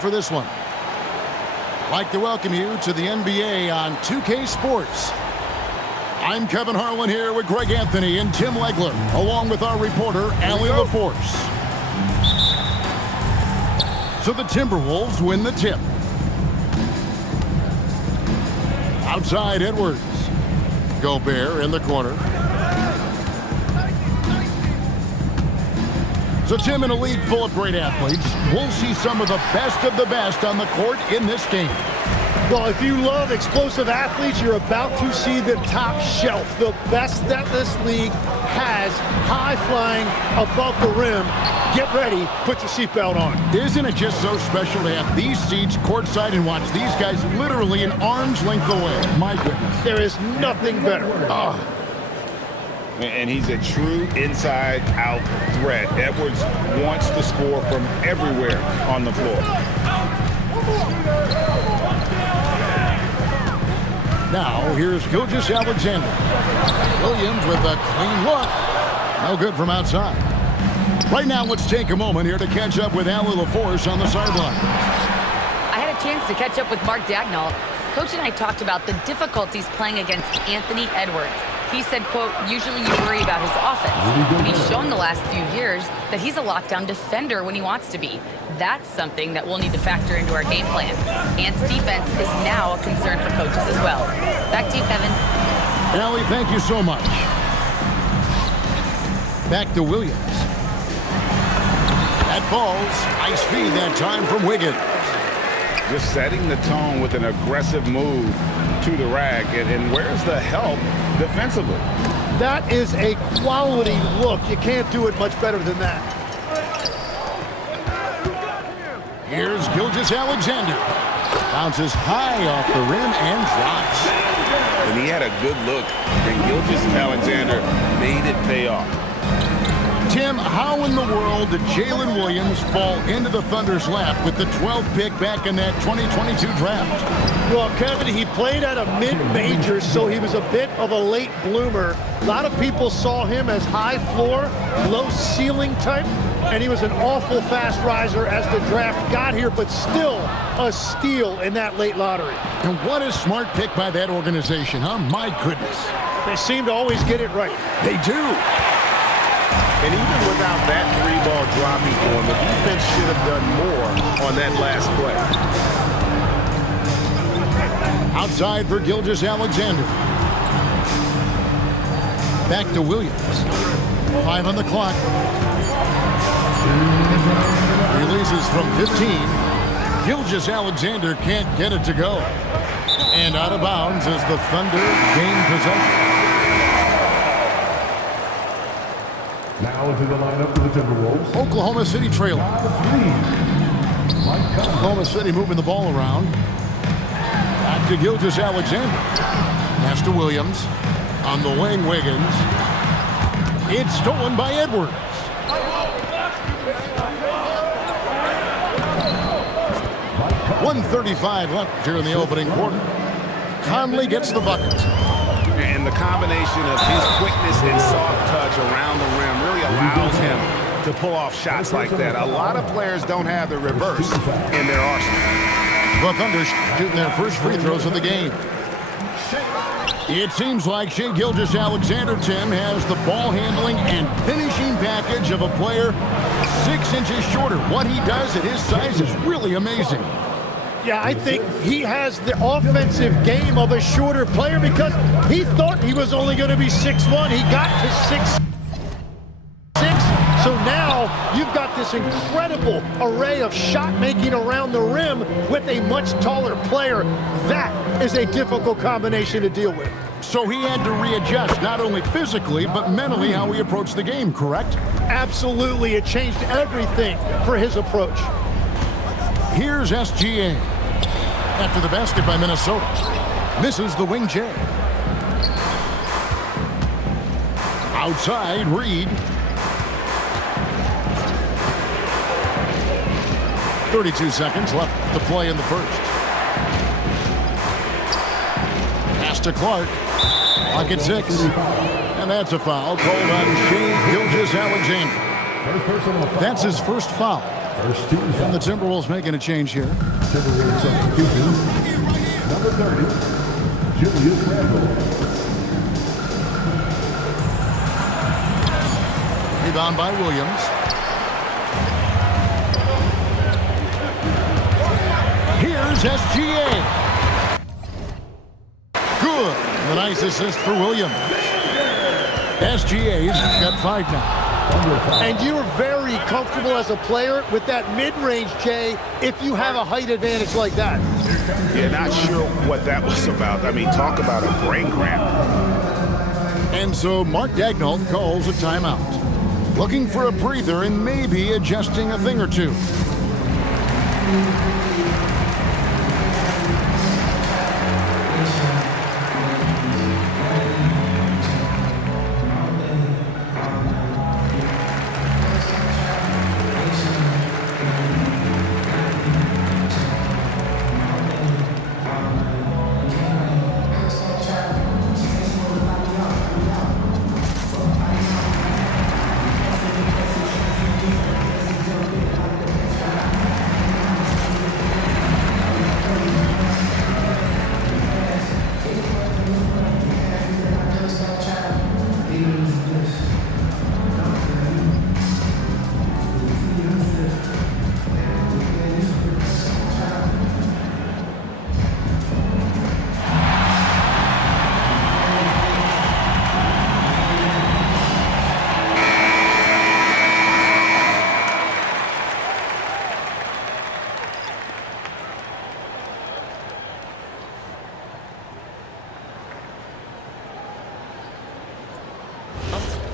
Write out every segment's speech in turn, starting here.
for this one. I'd like to welcome you to the NBA on 2K Sports. I'm Kevin Harlan here with Greg Anthony and Tim Legler, along with our reporter, Allie LaForce. So the Timberwolves win the tip. Outside Edwards. Gobert in the corner. So, Tim, in a league full of great athletes, we'll see some of the best on the court in this game. Well, if you love explosive athletes, you're about to see the top shelf. The best that this league has, high-flying above the rim. Get ready, put your seatbelt on. Isn't it just so special to have these seats courtside and watch these guys literally an arm's length away? My goodness. There is nothing better. And he's a true inside-out threat. Edwards wants to score from everywhere on the floor. Now, here's Gilgeous Alexander. Williams with a clean look. No good from outside. Right now, let's take a moment here to catch up with Allie LaForce on the sideline. I had a chance to catch up with Mark Dagnall. Coach and I talked about the difficulties playing against Anthony Edwards. He said, quote, usually you worry about his offense. And he's shown the last few years that he's a lockdown defender when he wants to be. That's something that we'll need to factor into our game plan. Ant's defense is now a concern for coaches as well. Back to you, Kevin. Allie, thank you so much. Back to Williams. That falls. Nice feed that time from Wiggins. Just setting the tone with an aggressive move to the rack. And where's the help defensively? That is a quality look. You can't do it much better than that. Here's Gilgeous Alexander. Bounces high off the rim and drops. And he had a good look, and Gilgeous Alexander made it pay off. Tim, how in the world did Jalen Williams fall into the Thunder's lap with the 12th pick back in that 2022 draft? Well, Kevin, he played at a mid-major, so he was a bit of a late bloomer. A lot of people saw him as high floor, low ceiling type, and he was an awful fast riser as the draft got here, but still a steal in that late lottery. And what a smart pick by that organization, huh? My goodness. They seem to always get it right. They do. And even without that three-ball dropping for him, the defense should have done more on that last play. Outside for Gilgeous Alexander. Back to Williams. 5 on the clock. Releases from 15. Gilgeous Alexander can't get it to go. And out of bounds as the Thunder gain possession. Now into the lineup for the Timberwolves. Oklahoma City trailing. Oklahoma City moving the ball around. Back to Gilgeous Alexander. Pass to Williams. On the wing, Wiggins. It's stolen by Edwards. .135 left here in the opening quarter. Conley gets the bucket. And the combination of his quickness and soft touch around the rim really allows him to pull off shots like that. A lot of players don't have the reverse in their arsenal. The Thunder shooting their first free throws of the game. It seems like Shai Gilgeous Alexander, Tim, has the ball handling and finishing package of a player 6 inches shorter. What he does at his size is really amazing. Yeah, I think he has the offensive game of a shorter player because he thought he was only going to be 6'1". He got to 6'6". So now you've got this incredible array of shot making around the rim with a much taller player. That is a difficult combination to deal with. So he had to readjust not only physically but mentally how he approached the game, correct? Absolutely. It changed everything for his approach. Here's SGA. After the basket by Minnesota. Misses the wing J. Outside, Reed. 32 seconds left to play in the first. Pass to Clark. Clock at 6. And that's a foul called on Shai Gilgeous Alexander. That's his first foul. First team And foul. the Timberwolves making a change here. Timberwolves substitution. Number 30, Julius Randle. Rebound by Williams. Here's SGA. Good. The nice assist for Williams. SGA's got 5 now. And you're very comfortable as a player with that mid-range, Jay, if you have a height advantage like that. Yeah, not sure what that was about. I mean, talk about a brain cramp. And so Mark Daigneault calls a timeout. Looking for a breather and maybe adjusting a thing or two.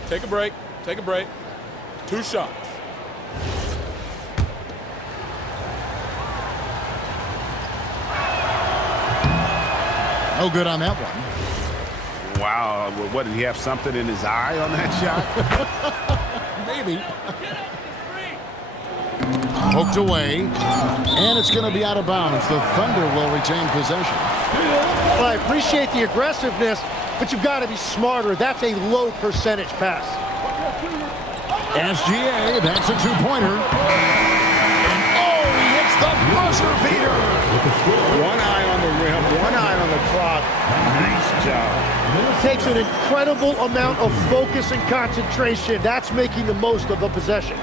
Take a break. Take a break. 2 shots. No good on that one. Wow, what, did he have something in his eye on that shot? Maybe. Poked away. And it's going to be out of bounds. The Thunder will retain possession. Well, I appreciate the aggressiveness, but you've got to be smarter. That's a low percentage pass. SGA, that's a 2-pointer. And oh, he hits the buzzer beater. One eye on the rim, one eye on the clock. Nice job. It takes an incredible amount of focus and concentration. That's making the most of the possession.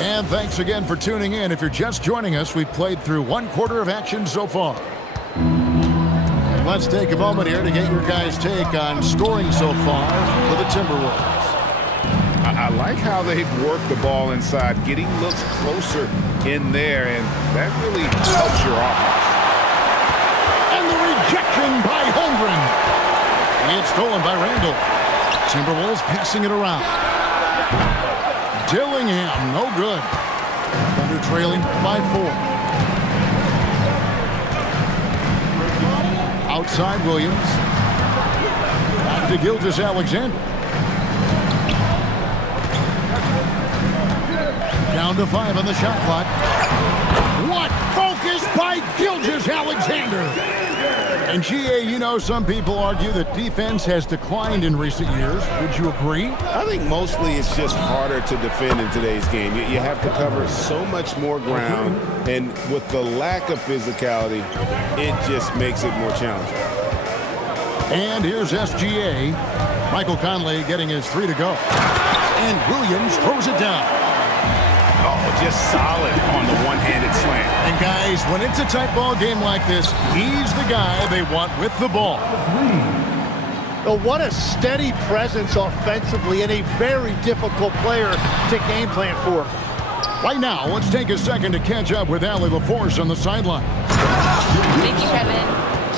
And thanks again for tuning in. If you're just joining us, we've played through 1/4 of action so far. And let's take a moment here to get your guys' take on scoring so far for the Timberwolves. I like how they've worked the ball inside, getting looks closer in there, and that really helps your offense. And the rejection by Holmgren. It's stolen by Randle. Timberwolves passing it around. Dillingham, no good. Thunder trailing by 4. Outside Williams. Back to Gilgeous Alexander. Down to 5 on the shot clock. What focus by Gilgeous Alexander. And GA, you know, some people argue that defense has declined in recent years. Would you agree? I think mostly it's just harder to defend in today's game. You have to cover so much more ground, and with the lack of physicality, it just makes it more challenging. And here's SGA. Michael Conley getting his 3 to go. And Williams throws it down. Oh, just solid on the one-handed slam. And guys, when it's a tight ball game like this, he's the guy they want with the ball. Oh, what a steady presence offensively and a very difficult player to game plan for. Right now, let's take a second to catch up with Allie LaForce on the sideline. Thank you, Kevin.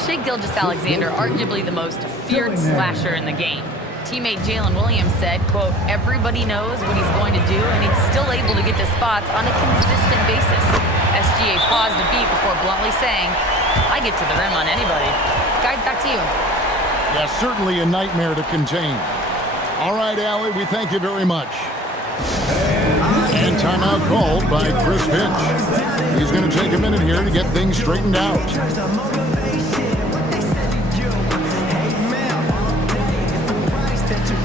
Shai Gilgeous Alexander, arguably the most feared slasher in the game. Teammate Jalen Williams said, quote, everybody knows what he's going to do, and he's still able to get to spots on a consistent basis. SGA paused a beat before bluntly saying, I get to the rim on anybody. Guys, back to you. Yeah, certainly a nightmare to contain. All right, Allie, we thank you very much. And timeout called by Chris Finch. He's going to take a minute here to get things straightened out. That you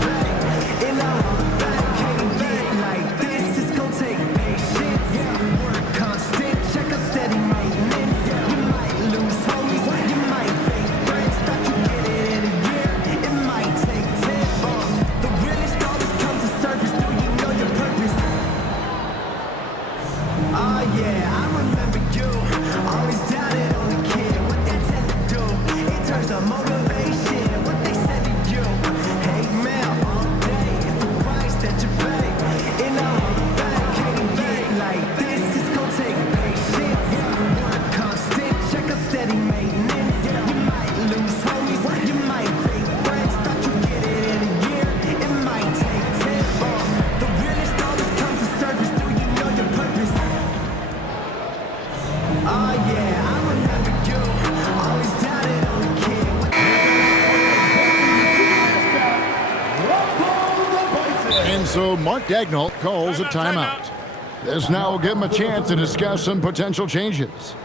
Mark Daigneault calls a timeout. This now will give him a chance to discuss some potential changes.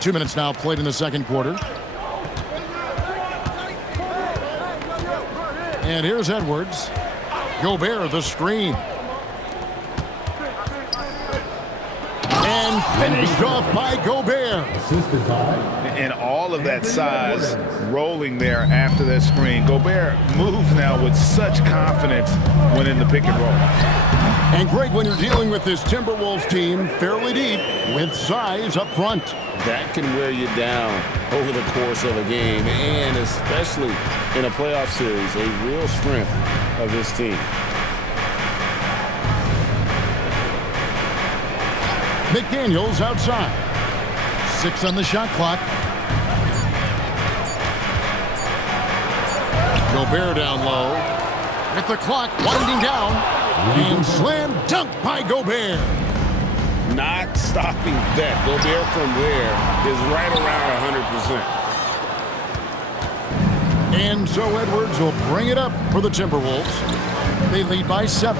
Two minutes now played in the second quarter. And here's Edwards. Gobert, the screen. And finished off by Gobert. And all of that size rolling there after that screen. Gobert moves now with such confidence when in the pick and roll. And Greg, when you're dealing with this Timberwolves team fairly deep with size up front, that can wear you down over the course of a game, and especially in a playoff series, a real strength of this team. McDaniels outside. 6 on the shot clock. Gobert down low. With the clock winding down. And slam dunk by Gobert. Not stopping that. Gobert from there is right around 100%. And so Edwards will bring it up for the Timberwolves. They lead by 7.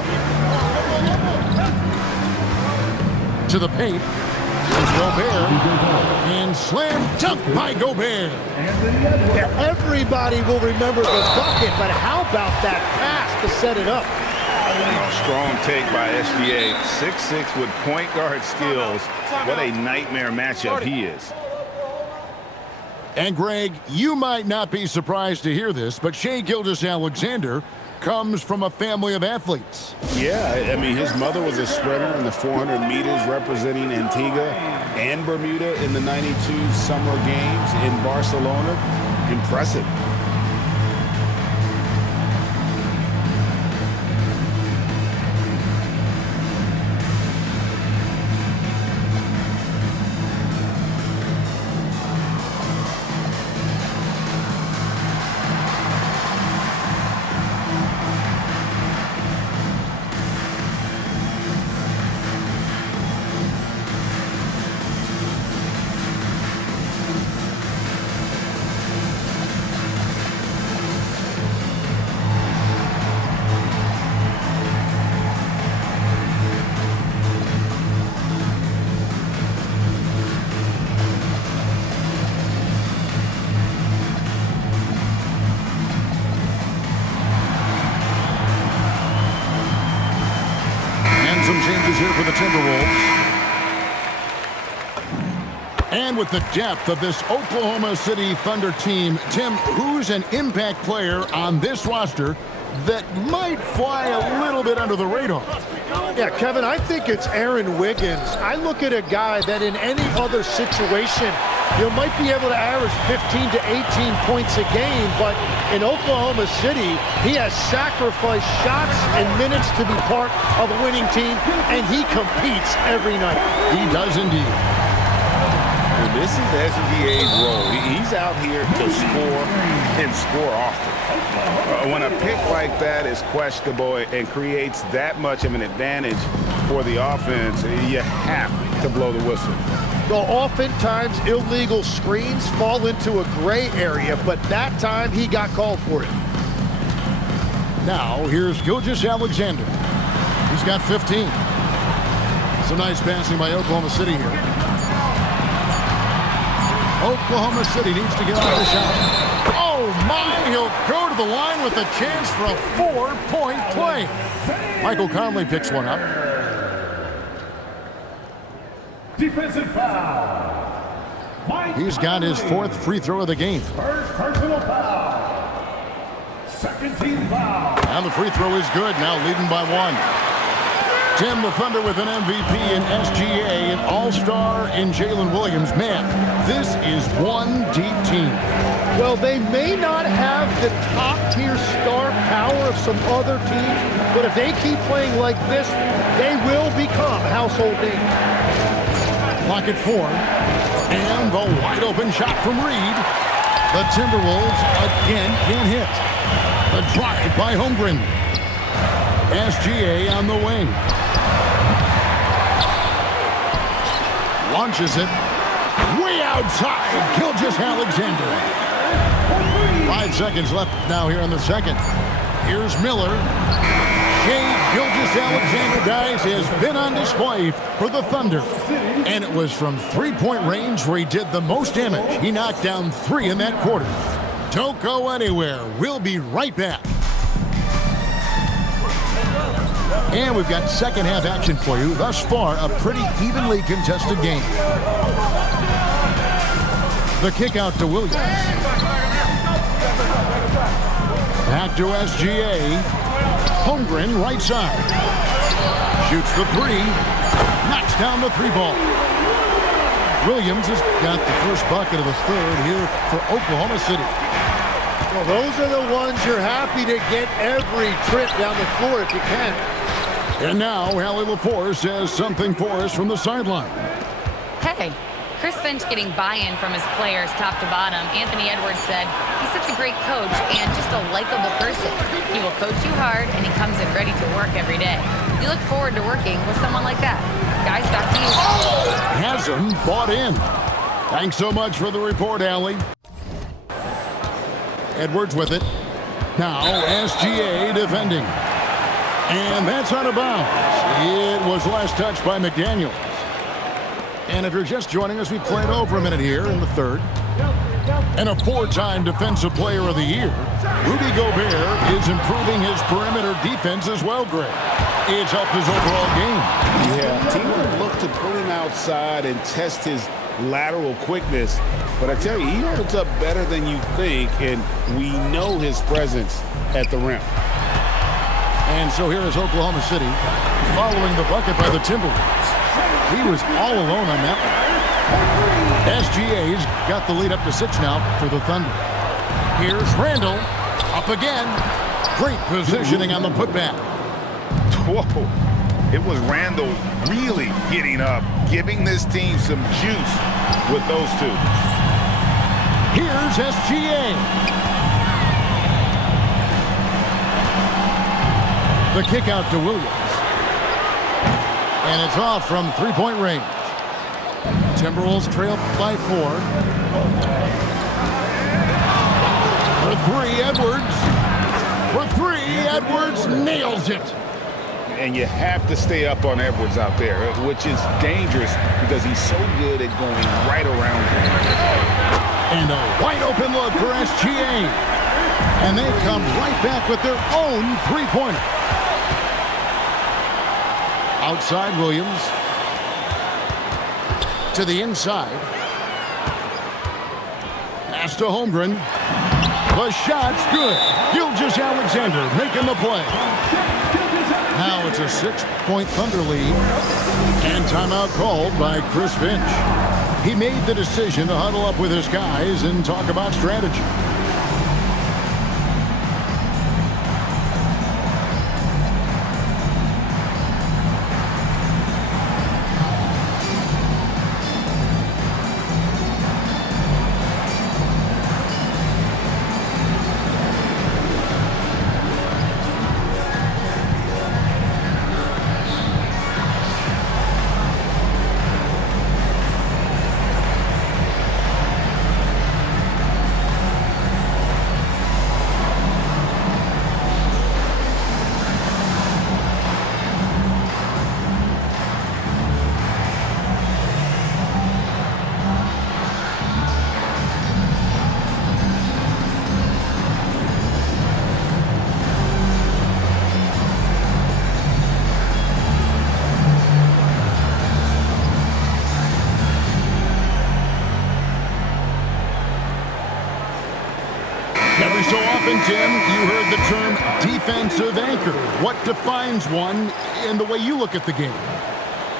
To the paint. There's Gobert. And slam dunk by Gobert. Yeah, everybody will remember the bucket, but how about that pass to set it up? Strong take by SGA. 6'6" with point guard skills. What a nightmare matchup he is. And Greg, you might not be surprised to hear this, but Shai Gilgeous Alexander comes from a family of athletes. Yeah, I mean, his mother was a sprinter in the 400 meters representing Antigua and Bermuda in the 92 Summer Games in Barcelona. Impressive. Some changes here for the Timberwolves. And with the depth of this Oklahoma City Thunder team, Tim, who's an impact player on this roster that might fly a little bit under the radar? Yeah, Kevin, I think it's Aaron Wiggins. I look at a guy that in any other situation, you might be able to average 15 to 18 points a game, but in Oklahoma City, he has sacrificed shots and minutes to be part of a winning team, and he competes every night. He does indeed. And this is SGA's role. He's out here to score and score often. When a pick like that is questionable and creates that much of an advantage for the offense, you have to blow the whistle. Well, oftentimes illegal screens fall into a gray area, but that time he got called for it. Now, here's Gilgeous Alexander. He's got 15. Some nice passing by Oklahoma City here. Oklahoma City needs to get off the shot. Oh, my! He'll go to the line with a chance for a 4-point play. Michael Conley picks one up. Defensive foul. He's got his 4th free throw of the game. First personal foul. Second team foul. And the free throw is good, now leading by 1. Tim, the Thunder with an MVP in SGA, an all-star in Jalen Williams. Man, this is one deep team. Well, they may not have the top-tier star power of some other teams, but if they keep playing like this, they will become household names. Clock at 4. And the wide-open shot from Reed. The Timberwolves again can't hit. The drive by Holmgren. SGA on the wing. Launches it. Way outside. Gilgeous Alexander. 5 seconds left now here in the second. Here's Miller. Shai Gilgeous Alexander, guys, has been on display for the Thunder. And it was from three-point range where he did the most damage. He knocked down 3 in that quarter. Don't go anywhere. We'll be right back. And we've got second half action for you. Thus far, a pretty evenly contested game. The kick out to Williams. Back to SGA. Holmgren, right side. Shoots the 3. Knocks down the 3 ball. Williams has got the first bucket of the third here for Oklahoma City. Well, those are the ones you're happy to get every trip down the floor if you can. And now, Allie LaForce has something for us from the sideline. Hey, Chris Finch getting buy-in from his players top to bottom. Anthony Edwards said, he's such a great coach and just a likable person. He will coach you hard, and he comes in ready to work every day. You look forward to working with someone like that. Guys, back to you. Has him bought in. Thanks so much for the report, Allie. Edwards with it. Now, SGA defending. And that's out of bounds. It was last touched by McDaniels. And if you're just joining us, we played over a minute here in the third. And a 4-time Defensive Player of the Year, Rudy Gobert is improving his perimeter defense as well, Greg. It's helped his overall game. Yeah, team would look to pull him outside and test his lateral quickness. But I tell you, he holds up better than you think, and we know his presence at the rim. And so here is Oklahoma City following the bucket by the Timberwolves. He was all alone on that one. SGA's got the lead up to 6 now for the Thunder. Here's Randall. Up again. Great positioning on the putback. Whoa. It was Randall really getting up, giving this team some juice with those two. Here's SGA. The kick out to Williams. And it's off from 3-point range. Timberwolves trail by 4. For 3, Edwards. For 3, Edwards nails it. And you have to stay up on Edwards out there, which is dangerous because he's so good at going right around him. And a wide open look for SGA. And they come right back with their own 3-pointer. Outside Williams. To the inside. Pass to Holmgren. The shot's good. Gilgeous Alexander making the play. Now it's a 6-point Thunder lead. And timeout called by Chris Finch. He made the decision to huddle up with his guys and talk about strategy. Often, Tim, you heard the term defensive anchor. What defines one in the way you look at the game?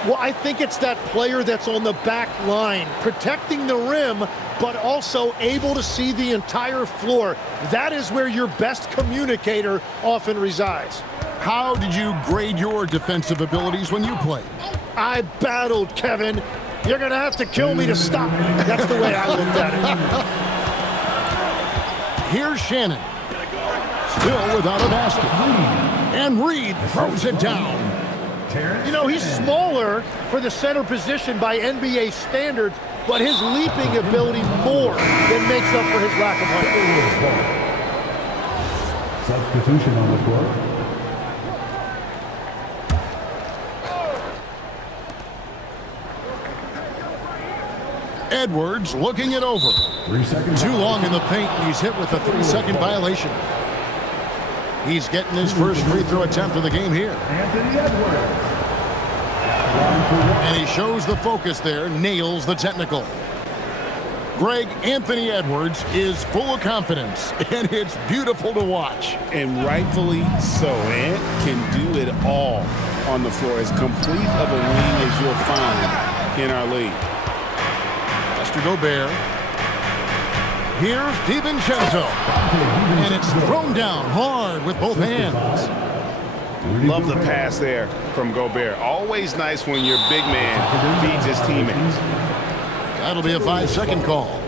Well, I think it's that player that's on the back line, protecting the rim, but also able to see the entire floor. That is where your best communicator often resides. How did you grade your defensive abilities when you played? I battled, Kevin. You're going to have to kill me to stop me. That's the way I looked at it. Here's Shannon. Still without a basket. And Reed throws it down. You know, he's smaller for the center position by NBA standards, but his leaping ability more than makes up for his lack of height. Substitution on the floor. Edwards looking it over. 3 seconds. Too long in the paint, and he's hit with a 3-second violation. He's getting his first free throw attempt of the game here. Anthony Edwards. And he shows the focus there, nails the technical. Greg, Anthony Edwards is full of confidence, and it's beautiful to watch. And rightfully so. Ant can do it all on the floor. As complete of a wing as you'll find in our league. Mr. Gobert. Here's DiVincenzo. And it's thrown down hard with both hands. Love the pass there from Gobert. Always nice when your big man feeds his teammates. That'll be a 5-second call.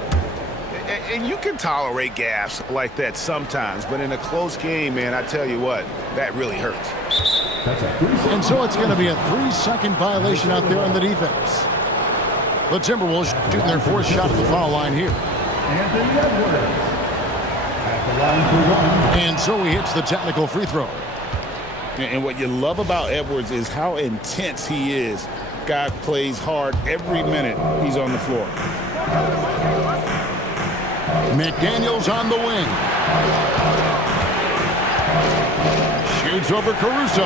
And you can tolerate gaffes like that sometimes, but in a close game, man, I tell you what, that really hurts. And so it's going to be a 3-second violation out there on the defense. The Timberwolves shooting their fourth shot at the foul line here. Anthony Edwards. At the line for one. And so he hits the technical free throw. And what you love about Edwards is how intense he is. Guy plays hard every minute he's on the floor. McDaniels on the wing. Shoots over Caruso.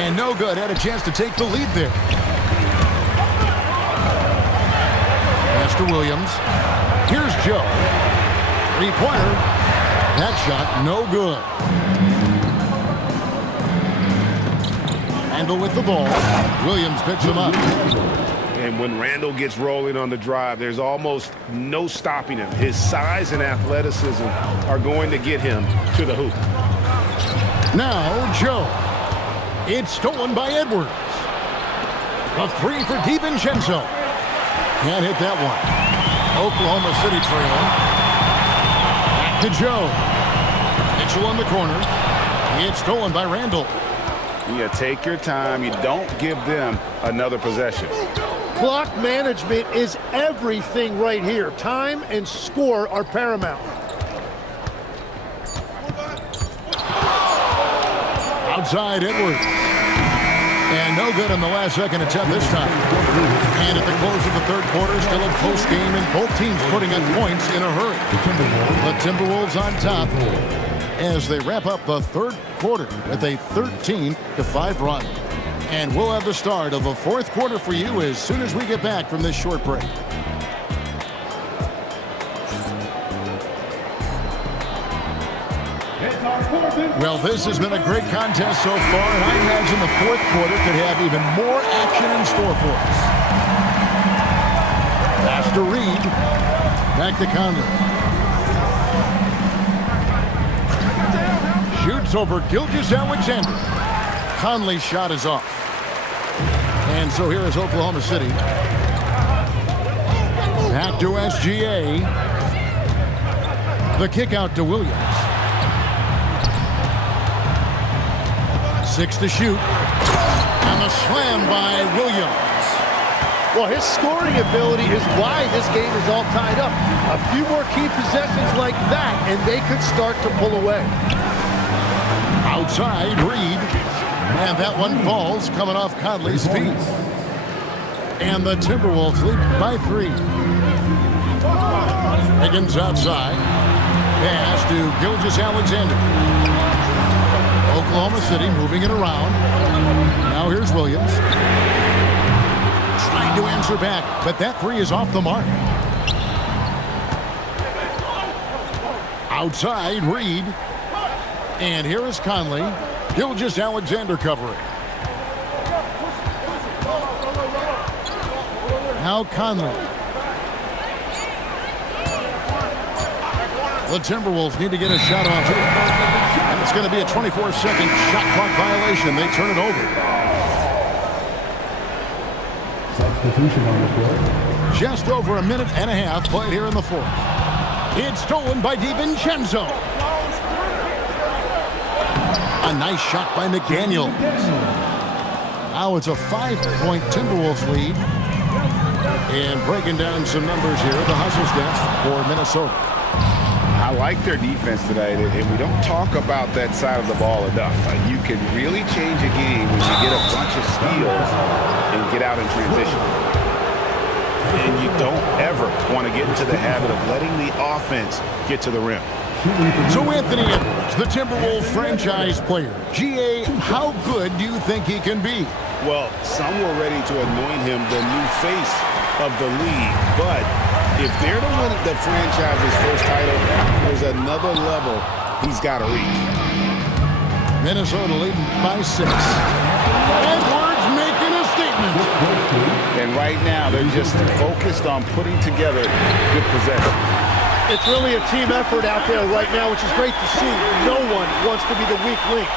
And no good. Had a chance to take the lead there. Master Williams. Here's Joe. Three-pointer. That shot no good. Randall with the ball. Williams picks him up. And when Randall gets rolling on the drive, there's almost no stopping him. His size and athleticism are going to get him to the hoop. Now Joe. It's stolen by Edwards. A three for DiVincenzo. Can't hit that one. Oklahoma City trailing. Back to Joe. Mitchell in the corner. It's stolen by Randall. Yeah, take your time. You don't give them another possession. Clock management is everything right here. Time and score are paramount. Outside Edwards. And no good on the last second attempt this time. And at the close of the third quarter, still a close game, and both teams putting up points in a hurry. The Timberwolves on top as they wrap up the third quarter with a 13-5 run. And we'll have the start of the fourth quarter for you as soon as we get back from this short break. Well, this has been a great contest so far, and I imagine the fourth quarter could have even more action in store for us. Pass to Reed. Back to Conley. Shoots over Gilgeous Alexander. Conley's shot is off. And so here is Oklahoma City. Back to SGA. The kick out to Williams. 6 to shoot. And the slam by Williams. Well, his scoring ability is why this game is all tied up. A few more key possessions like that, and they could start to pull away. Outside, Reed. And that one falls, coming off Conley's feet. And the Timberwolves lead by 3. Higgins outside. Pass to Gilgeous Alexander. Oklahoma City moving it around. Now here's Williams. Trying to answer back, but that three is off the mark. Outside, Reed. And here is Conley. Gilgeous Alexander covering. Now Conley. The Timberwolves need to get a shot off here. And it's going to be a 24-second shot clock violation. They turn it over. Substitution on the court. Just over a minute and a half played here in the fourth. It's stolen by DiVincenzo. A nice shot by McDaniel. Now it's a 5-point Timberwolves lead. And breaking down some numbers here, the hustle stats for Minnesota. I like their defense today, and we don't talk about that side of the ball enough. You can really change a game when you get a bunch of steals and get out in transition. And you don't ever want to get into the habit of letting the offense get to the rim. So Anthony Edwards, the Timberwolves franchise player. GA, how good do you think he can be? Well, some were ready to anoint him the new face of the league, but if they're to win the franchise's first title, there's another level he's got to reach. Minnesota leading by 6. Edwards making a statement. And right now, they're just focused on putting together good possession. It's really a team effort out there right now, which is great to see. No one wants to be the weak link.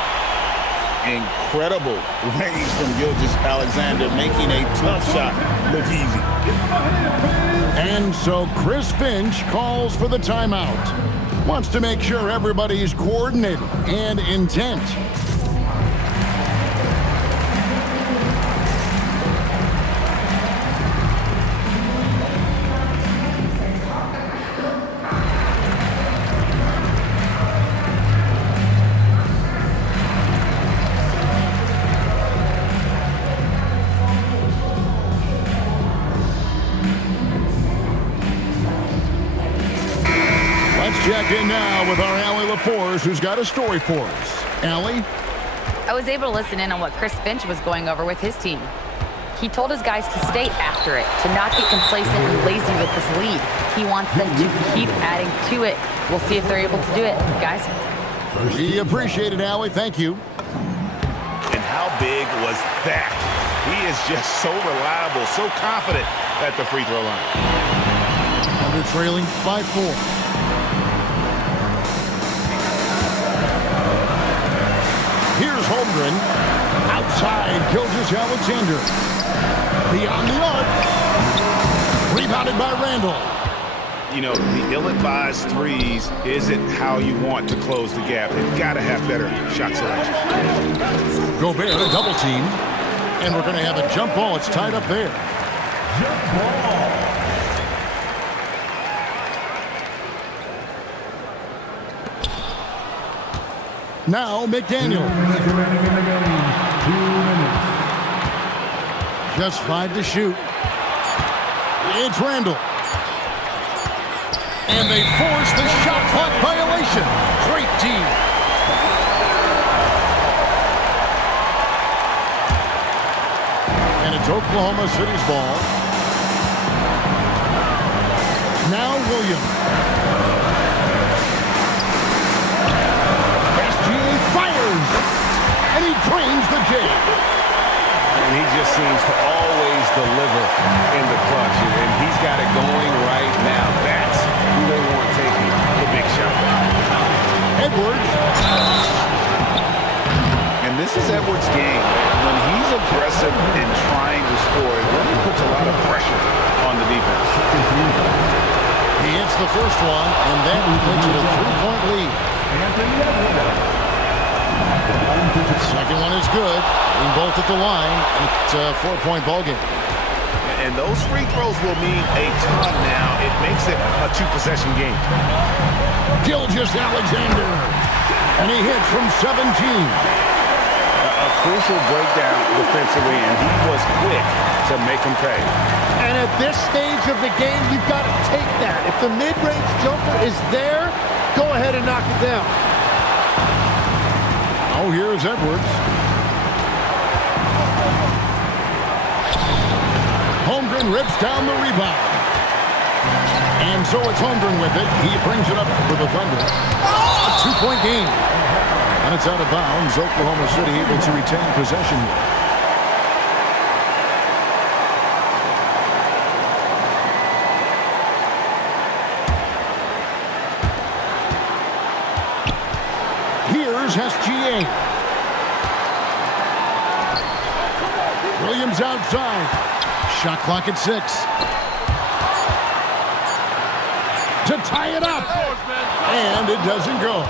Incredible range from Gilgeous Alexander, making a tough shot look easy. And so Chris Finch calls for the timeout. Wants to make sure everybody's coordinated and intent. Check in now with our Allie LaForce, who's got a story for us. Allie? I was able to listen in on what Chris Finch was going over with his team. He told his guys to stay after it, to not get complacent and lazy with this lead. He wants them to keep adding to it. We'll see if they're able to do it, guys. We appreciate it, Allie. Thank you. And how big was that? He is just so reliable, so confident at the free throw line. Under trailing by 4. Here's Holmgren. Outside, Gilgeous Alexander. Beyond the arc. Rebounded by Randall. You know, the ill-advised threes isn't how you want to close the gap. They've got to have better shot selection. Gobert, a double team. And we're going to have a jump ball. It's tied up there. Jump ball. Now McDaniel. 2 minutes in the game. 2 minutes. Just 5 to shoot. It's Randall. And they force the shot clock violation. Great team. And it's Oklahoma City's ball. Now Williams. And he drains the jam. And he just seems to always deliver in the clutch. And he's got it going right now. That's who they want taking the big shot. Edwards. And this is Edwards' game. When he's aggressive and trying to score, it really puts a lot of pressure on the defense. He hits the first one, and that makes it a 3-point lead. Anthony Edwards. Second one is good. In both at the line. It's a 4-point ball game. And those free throws will mean a ton now. It makes it a 2-possession game. Gilgeous Alexander. And he hits from 17. A crucial breakdown defensively, and he was quick to make him pay. And at this stage of the game, you've got to take that. If the mid-range jumper is there, go ahead and knock it down. Oh, here's Edwards. Holmgren rips down the rebound. And so it's Holmgren with it. He brings it up for the Thunder. A 2-point game. And it's out of bounds. Oklahoma City able to retain possession here. Here's SGA. Williams outside. Shot clock at 6. To tie it up. And it doesn't go.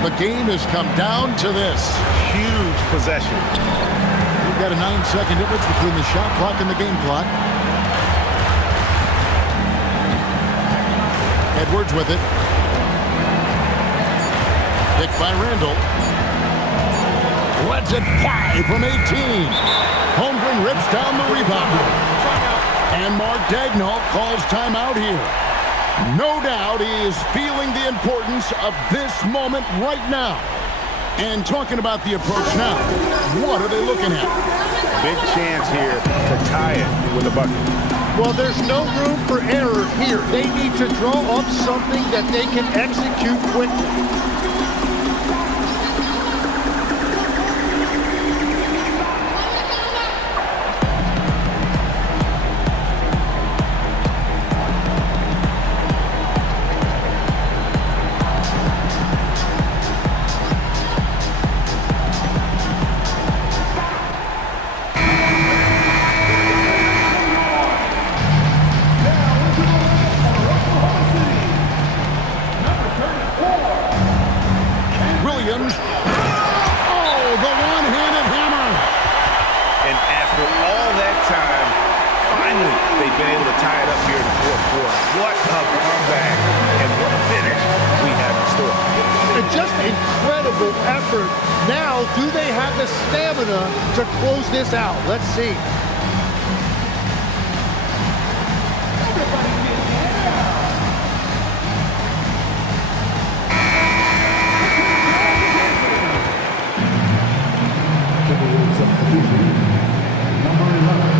The game has come down to this. Huge possession. We've got a 9-second difference between the shot clock and the game clock. Edwards with it. Picked by Randall. Lets it fly from 18. Holmgren rips down the rebound. And Mark Daigneault calls timeout here. No doubt he is feeling the importance of this moment right now. And talking about the approach now, what are they looking at? Big chance here to tie it with a bucket. Well, there's no room for error here. They need to draw up something that they can execute quickly. Williams. Oh, the one-handed hammer. And after all that time, finally, they've been able to tie it up here in the fourth quarter. What a comeback and what a finish we have in store. And just incredible effort. Now, do they have the stamina to close this out? Let's see. Timberwolves substitution. Number 11.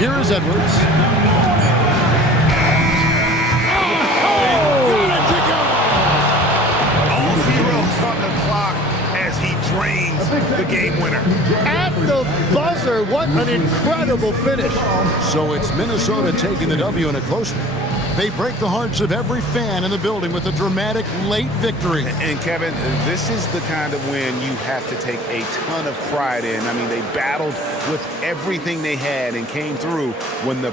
Here is Edwards. All zeros on the clock as he drains the game winner. At the buzzer, what an incredible finish. So it's Minnesota taking the W in a close one. They break the hearts of every fan in the building with a dramatic late victory. And Kevin, this is the kind of win you have to take a ton of pride in. I mean, they battled with everything they had and came through when the